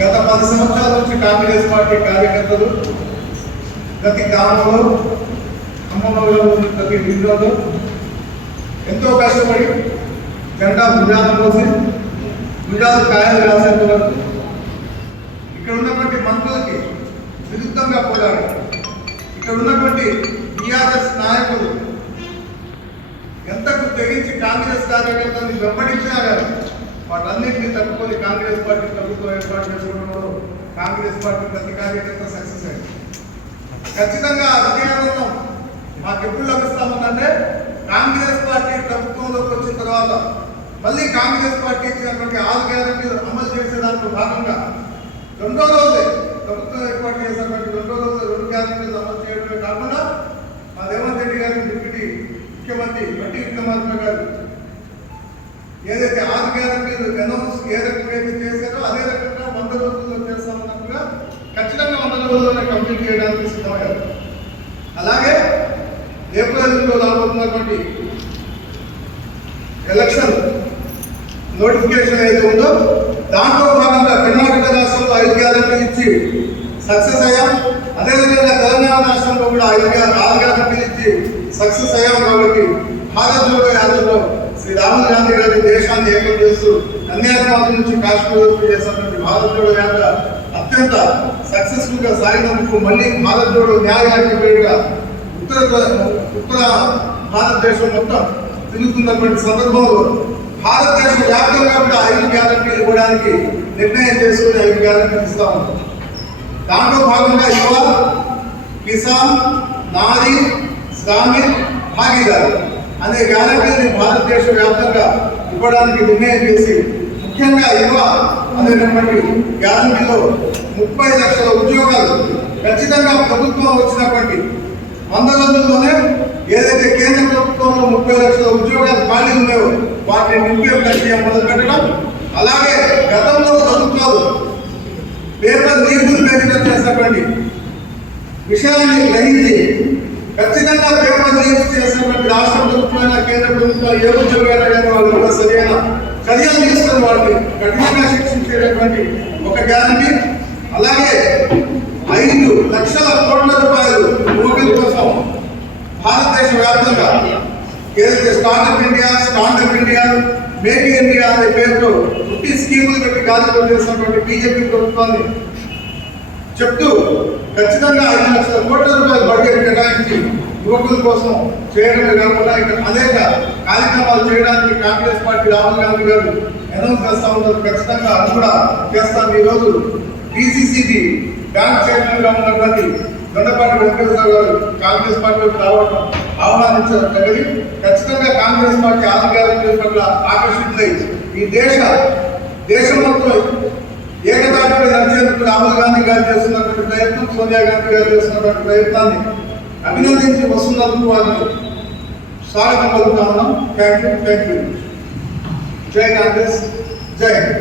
గత 10 సంవత్సరాల నుంచి కాంగ్రెస్ పార్టీ కార్యకర్తలు ప్రతి గ్రామంలో అమ్మమ్మలో ఉన్న ప్రతి వీధిలో ఎంతో కష్టపడి జెండా భుజాన పోసి భుజాలు కాయలు రాసేంత వరకు ఇక్కడ ఉన్నటువంటి మంత్రులకి విరుద్ధంగా పోరాడు. ఇక్కడ ఉన్నటువంటి టీఆర్ఎస్ నాయకులు ఎంతకు తెగించి కాంగ్రెస్ కార్యకర్తల్ని వెంబడించినా కానీ వాటన్నింటినీ తప్పుకొని కాంగ్రెస్ పార్టీ ప్రభుత్వం ఏర్పాటు చేసుకోవడంలో కాంగ్రెస్ పార్టీ ప్రతి కార్యకర్త సక్సెస్ అయింది. ఖచ్చితంగా విజయానందం మాకెప్పుడు లభిస్తామంటే కాంగ్రెస్ పార్టీ ప్రభుత్వంలోకి వచ్చిన తర్వాత మళ్ళీ కాంగ్రెస్ పార్టీ ఇచ్చినటువంటి 6 గ్యారెంటీలు అమలు చేసే దాంట్లో భాగంగా రెండో రోజే ప్రభుత్వం ఏర్పాటు చేసినటువంటి రెండో రోజు 2 గ్యారెంటీలు అమలు చేయడమే కాకుండా మా రేవంత్ రెడ్డి గారి డిప్యూటీ ముఖ్యమంత్రి బట్టి విక్రమార్క గారు ఏదైతే 6 గ్యారెంటీలు అనౌన్స్ ఏ రకంగా చేశారో అదే రకంగా 100 రోజుల్లో చేస్తామన్నట్టుగా ఖచ్చితంగా 100 రోజుల్లోనే కంప్లీట్ చేయడానికి సిద్ధమయ్యారు. అలాగే ఏప్రిల్లో రాబోతున్నటువంటి ఎలక్షన్ నోటిఫికేషన్ ఏదైతే ఉందో దాంట్లో భాగంగా కర్ణాటక రాష్ట్రంలో 5 గ్యారెంటీలు ఇచ్చి సక్సెస్ అయ్యాం. అదేవిధంగా తెలంగాణ రాష్ట్రంలో కూడా 6 గ్యారెంటీలు ఇచ్చి సక్సెస్ అయ్యాం. కాబట్టి భారత్ జోడో యాత్రలో శ్రీ రాహుల్ గాంధీ గారి దేశాన్ని ఏకం చేస్తూ కన్యాకుమారి నుంచి కాశ్మీర్ వరకు చేసినటువంటి భారత్ జోడో యాత్ర అత్యంత సక్సెస్ఫుల్ గా సాగినందుకు మళ్ళీ భారత్ జోడో న్యాయ యాత్రికుడిగా ఉత్తర భారతదేశం మొత్తం తిరుగుతున్నటువంటి సందర్భంలో భారతదేశ వ్యాప్తంగా కూడా 5 గ్యారెంటీలు ఇవ్వడానికి నిర్ణయం చేసుకుని 5 గ్యారెంటీలు ఇస్తా ఉంటాం. దాంట్లో భాగంగా యువ, కిసాన్, నారీ, శ్రామిక్, భాగీదారు అనే గ్యారెంటీని భారతదేశ వ్యాప్తంగా ఇవ్వడానికి నిర్ణయం చేసి ముఖ్యంగా యువ అనేటటువంటి గ్యారెంటీలో 30 లక్షల ఉద్యోగాలు ఖచ్చితంగా ప్రభుత్వం వచ్చినటువంటి 100 రోజుల్లోనే ఏదైతే కేంద్ర ప్రభుత్వంలో 30 లక్షల ఉద్యోగాలు ఖాళీ ఉన్నాయో వాటిని నింపే ప్రక్రియ మొదలుపెట్టడం. అలాగే గతంలో ప్రభుత్వాలు పేపర్ లీకులు పెంచడం చేసినటువంటి విషయాన్ని గ్రహించి ఖచ్చితంగా పేపర్ లీక్ చేసినటువంటి రాష్ట్ర ప్రభుత్వమైన కేంద్ర ప్రభుత్వం ఏ ఉద్యోగాలు కానీ వాళ్ళు కూడా సరైన చర్యలు తీసుకుని వాటిని కఠినంగా శిక్షించేటటువంటి ఒక గ్యారంటీ. అలాగే 5 లక్షల కోట్ల రూపాయలు యువకుల కోసం భారతదేశ వ్యాప్తంగా ఏదైతే startup India, make in India అనే పేరుతో 50 స్కీములు పెట్టి గాలిలో చేసినటువంటి బీజేపీ ప్రభుత్వాన్ని చెప్తూ ఖచ్చితంగా 5 లక్షల కోట్ల రూపాయలు బడ్జెట్ కేటాయించి యువకుల కోసం చేయడమే కాకుండా ఇక్కడ అనేక కార్యక్రమాలు చేయడానికి కాంగ్రెస్ పార్టీ రాహుల్ గాంధీ గారు అనౌన్స్ చేస్తా ఉన్నారు. ఖచ్చితంగా అది కూడా చేస్తాం. ఈరోజు DCCB బ్యాంక్ చైర్మన్ గా ఉన్నటువంటి దొండపాటి వెంకటేశ్వర గారు కాంగ్రెస్ పార్టీలోకి రావడం ఆహ్వానించడం జరిగింది. ఖచ్చితంగా కాంగ్రెస్ పార్టీ 6 గ్యారెంటీల పట్ల ఆకర్షితులై ఈ దేశం మొత్తం ఏకతాటిపై నడిచేందుకు రాహుల్ గాంధీ గారు చేస్తున్నటువంటి ప్రయత్నం, సోనియా గాంధీ గారు చేస్తున్నటువంటి ప్రయత్నాన్ని అభినందించి వస్తున్నందుకు వారిని స్వాగతం పలుకుతా ఉన్నాం. Thank you. జై కాంగ్రెస్, జై హింద్.